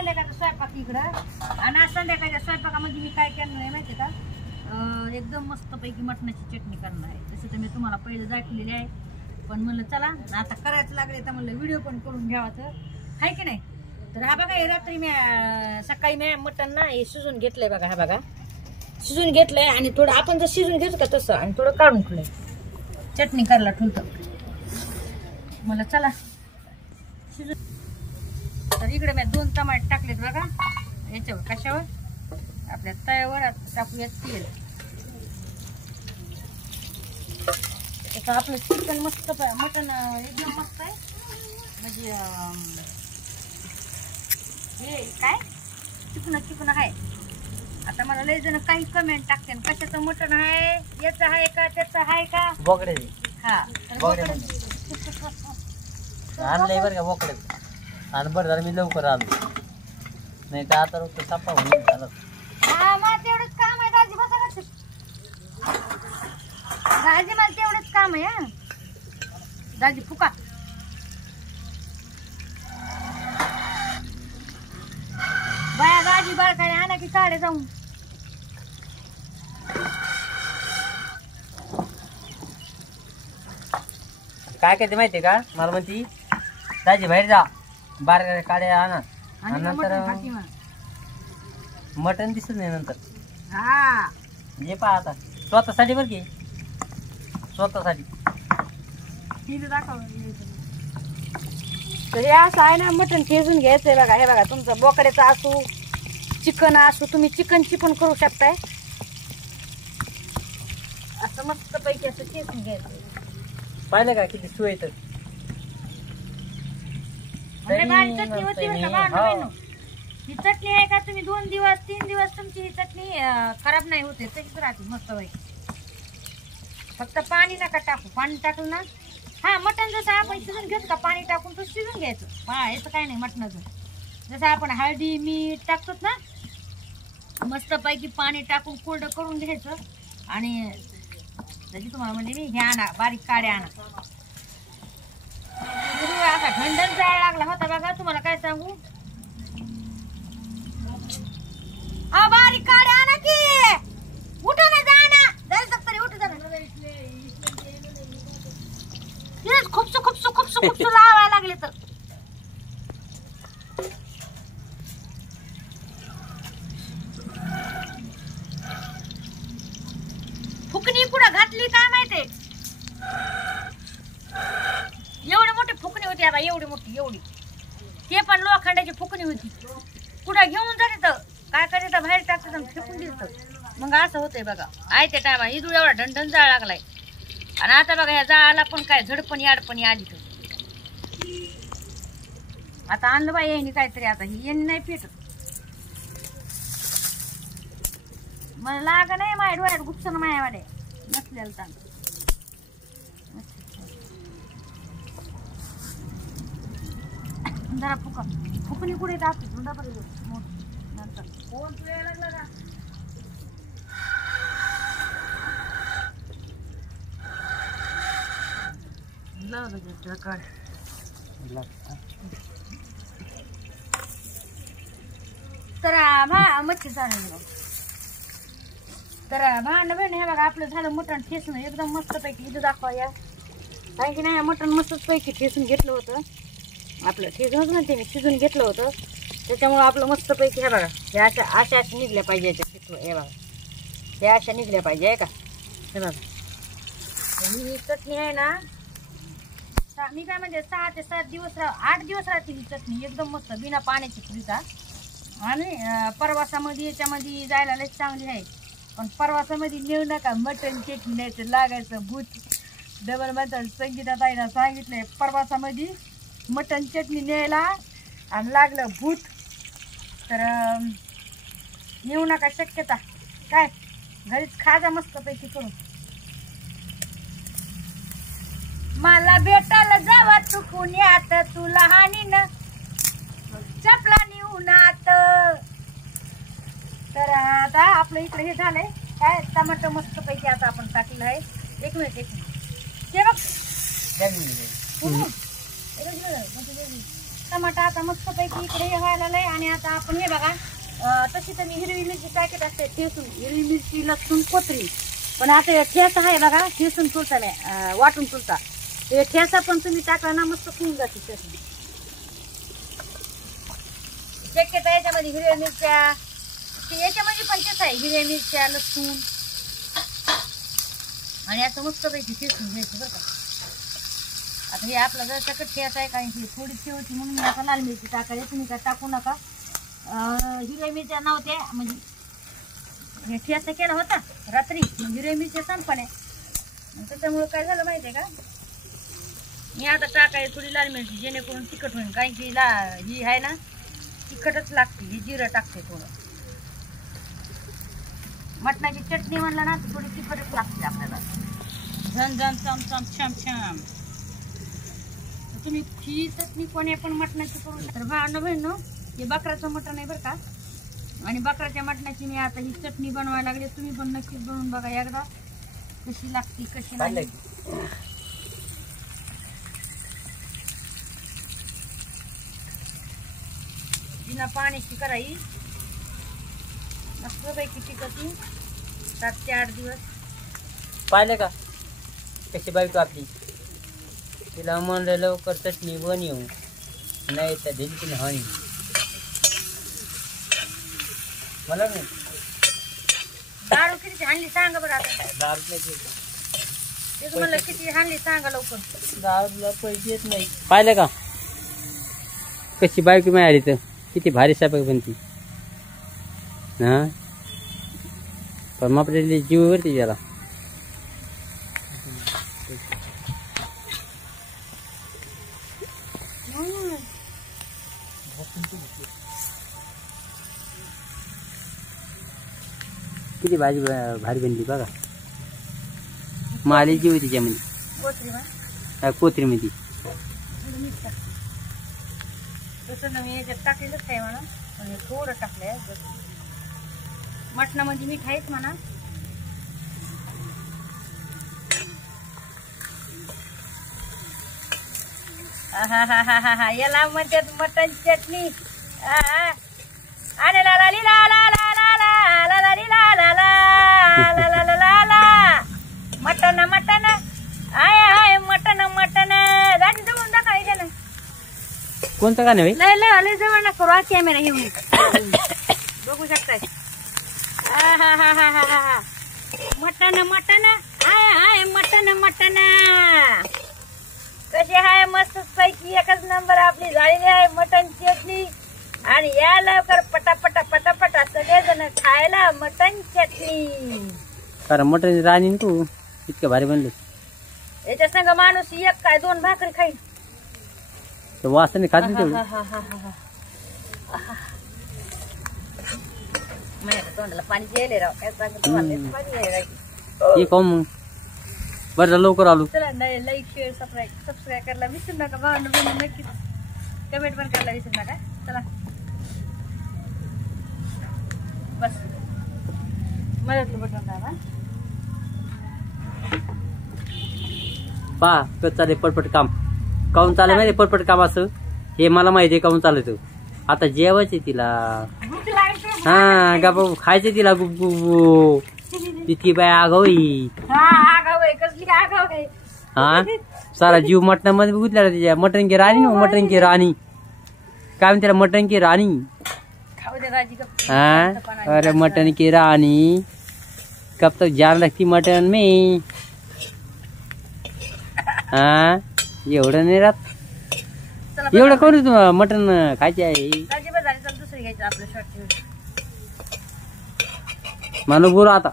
संध्याकाळचा स्वयंपाक इकडं. आणि आज संध्याकाळच्या स्वयंपाकामध्ये मी काय करणार आहे माहिती का, एकदम मस्तपैकी मटणाची चटणी करणार आहे. तसं तर मी तुम्हाला पहिलं दाखवलेली आहे, पण म्हणलं चला आता करायचं लागले तर म्हणलं व्हिडिओ पण करून घ्यावाचं आहे की नाही. तर हा बघा, हे रात्री मी सकाळी मी मटण ना हे शिजून घेतलंय बघा. हा बघा शिजून घेतलंय आणि थोडं आपण जर शिजून घेतो का तसं, आणि थोडं काढून ठेवलंय चटणी करायला ठेवतं. मला चला शिजून. तर इकडे मी 2 टमाटे टाकलेत बघा याच्यावर. कशावर? आपल्या तव्यावर. टाकूयात तेल. आता आपलं चिकन मस्त मटण एकदम मस्त आहे. म्हणजे हे काय चिकन आहे. आता मला लय जण काही कमेंट टाकते कशाचं मटण आहे, याचं आहे का त्याचं आहे का. बोकडे. हा आणलंय बरं का बोकडे. आणि बरं झालं मी लवकर आलो, नाही तर आता रोज सापा होऊन झालं. हा मला तेवढंच काम आहे दाजी. बसा दाजी, मला तेवढंच काम आहे. हा दाजी फुका. बाया दाजी बाळकाने आणा की साडे जाऊन. काय करते माहितीये का, मला म्हणती दाजी बाहेर जा, बारा काड्या आणा. आणि नंतर मटण दिसत नाही नंतर. हा हे पहा आता स्वतःसाठी बरं की, स्वतःसाठी. तर हे असं आहे ना, मटण ठेचून घ्यायचंय बघा. हे बघा तुमचं बोकड्याचं असू चिकन असू, तुम्ही चिकनची पण करू शकताय. असं मस्त पैकी असं ठेचून घ्यायचं. पाहिलं का किती सोय. तर चटणी होती ही चटणी आहे का, तुम्ही 2 दिवस 3 दिवस तुमची ही चटणी खराब नाही होते, तशीच राहते मस्त पैकी. फक्त पाणी नका टाकू. पाणी टाकलं ना, हा मटण जसं आपण शिजून घेतो का पाणी टाकून तो शिजून घ्यायचं. हा याचं काय नाही मटणाचं. जसं आपण हळदी मीठ टाकतो ना, मस्त पैकी पाणी टाकून कोरडं करून घ्यायचं. आणि त्याची तुम्हाला म्हणजे मी हे आणा, बारीक काड्या आणा. आता खंडन जाळ लागला होता बघा. तुम्हाला काय सांगू, बारीक काड्या आणा की. उठा ना, जा ना, जायचं तरी उठ जा. खूपसू खूपसू खूपसू खूपसू लावायला लागले तर. फुकणी कुठं घातली काय माहिती. एवढी मोठी फुकणी होती आता, एवढी मोठी एवढी. ते पण लोखंडाची फुकणी होती. कुठं घेऊन जाते तर काय करायचं, बाहेर टाकतं फेकून दिलं. मग असं होतंय बघा. आहे त्या टायमा इजू एवढा ढंढण जाळ लागलाय. आणि आता बघा ह्या जाळाला पण काय झडपणी आडपणी आली. तर आता आणलं बाई यांनी काहीतरी. आता ही यांनी नाही पेटत. मला लाग नाही माझ्या डोळ्यात गुपसन मायावाडे नसलेलं चांगलं. जरा फुका फुकणी कुठे टाकते नंतर. कोण तू यायला लागला का. तर मच्छी चालेल. तर भांड बहिण हे बघा आपलं झालं मटण ठेचून एकदम मस्त पैकी. इथं दाखवा या, कारण की नाही मटण मस्तच पैकी ठेचून घेतलं होतं. आपलं ठेचूनच म्हणते मी, शिजून घेतलं होतं. त्याच्यामुळं आपलं मस्त पैकी हे बघा हे अशा निघल्या पाहिजे याच्या. हे बघा हे अशा निघल्या पाहिजे आहे का. हे बघा ही चटणी आहे ना, मी काय म्हणजे 6 ते 7 दिवस 8 दिवस राहते ही चटणी. एकदम मस्त बिना पाण्याची फ्रीजा. आणि प्रवासामध्ये याच्यामध्ये जायला लय चांगली आहे. पण प्रवासामध्ये नेऊ नका मटण चटणी, नाही तर लागायचं भूत. डबल मटण संगीतात आहे ना सांगितलंय, प्रवासामध्ये मटण चटणी न्यायला आणि लागलं भूत तर नेऊ नका. शक्यता काय घरीच खाजा मस्त पैकी करून. मला भेटायला जावा तू पुण्यात, तू लहानीन चपला नेऊनात. तर आता आपलं इकडे हे झालंय काय, टमाटर मस्त पैकी आता आपण टाकलेलं आहे. एक मिनिट ते बघ टमाटा आता मस्तपैकी इकडे हे व्हायला लागलाय. आणि आता आपण हे बघा तशी तर मी हिरवी मिरची पॅकेट असते ठेसून, हिरवी मिरची, लसूण, कोथरी. पण आता हे ठेसा आहे बघा, ठेसून चुलता नाही, वाटून चुलता. हे ठेसा पण तुम्ही टाकला ना मस्त खून जाते ठेसून. शक्यता याच्यामध्ये हिरव्या मिरच्या, याच्यामध्ये पण तेच आहे, हिरव्या मिरच्या, लसूण आणि आता मस्तपैकी ठेसून घ्यायचं बरं का. आता हे आपला जर सगळं ठेस आहे, कारण की थोडी ठेवची म्हणून मी आता लाल मिरची टाकायची. तुम्ही काय टाकू नका. हिरव्या मिरच्या नव्हत्या, म्हणजे ठेसा केला होता रात्री, हिरव्या मिरच्या संपणे. त्याच्यामुळे काय झालं माहिती आहे का, मी आता टाकायची थोडी लाल मिरची, जेणेकरून तिखट होईल. कारण की ही आहे ना तिखटच लागते. ही जिरं टाकते थोडं. मटणाची चटणी म्हणलं ना थोडी तिखटच लागते आपल्याला. झन झन चम चम छम छम. तुम्ही ही चटणी कोणी पण मटणाची करू शकता. भावना बहिणो, हे बकराचं मटण आहे बरं का. आणि बकराच्या मटणाची मी आता ही चटणी बनवायला लागले. तुम्ही पण नक्कीच बनवून बघा एकदा, कशी लागते कशी नाही. बिना पाण्याची कराई मस्तपैकी टिकती 7 ते 8 दिवस. पाहिले का कशी बायको आपली. तिला म्हणलं लवकर चटणी बनवू, नाही तर दिली हानी. मला नाही दारू किती हाणली सांगा बरं. आता दारू नाही, तेच म्हणलं किती हाणली सांगा लवकर. दारूला पैसे येत नाही. पाहिलं का कशी बायको मिळाली तर किती भारी स्वयंपाक बनती. हा पण आपल्याला जीवावरती जरा. किती भाजी भारी बनली बघा. माली जीव त्याच्यामध्ये कोथरीमध्ये. तसं ना मी याच्यात टाकलेलंच आहे म्हणा, पण थोडं टाकलंय. मटणामध्ये मीठ आहेच म्हणा. याला म्हणतात मटण चटणी. अरे ला ला ली ला ला ला ला ला ला ला ली ला ला ला ला ला ला ला ला. मटण मटण आय आय मटण मटण. गाडी जवळून दाखवायचं ना. कोणतं गाणं भाई. लय लय लय जवळ ना करू. कॅमेरा घेऊन बघू शकताय. मटण मटण आय आय मटण मटण. कशी आहे मस्त पैकी एकच नंबर आपली झालेली आहे मटण चटणी. आणि या लवकर पटापटा पटापटा सगळेजण खायला मटण चटणी. कारण मटण राणी तू इतकं भारी बनलं. याच्या संग माणूस एक काय 2 भाकरी खाईल. वासाने खात नाही तेवढं. माझ्या तोंडाला पाणी गेले राव. काय सांगतो तुम्हाला, पाणी गेले. हे खाऊ मग बरं लवकर आलो. चला लाईक शेअर सबस्क्राईब करायला विसरू नका. भावना नक्कीच कमेंट पण करायला विसरू नका. चला बस मदत बटन दाबा. पा कसं चालेल पटपट काम. काऊन चालेल माहिती पटपट काम असं. हे मला माहिती आहे काऊन चालत. आता जेवायचे तिला. हा गाबा खायचे तिला. गुबगुबू तितकी बाय आगावी. कसली आगाव आहे. हा सारा जीव मटणामध्ये गुंतला तिच्या. मटण की राणी मटण की राणी काय म्हणते मटण की राणी. हाँ अरे मटन की रानी कब तक जान रखती मटन में. हाँ एवढं नाही राहत. एवढं करू तू मटन खायचे आहे. दुसरी घ्यायचं आपलं शॉर्ट. मानो बोला आता.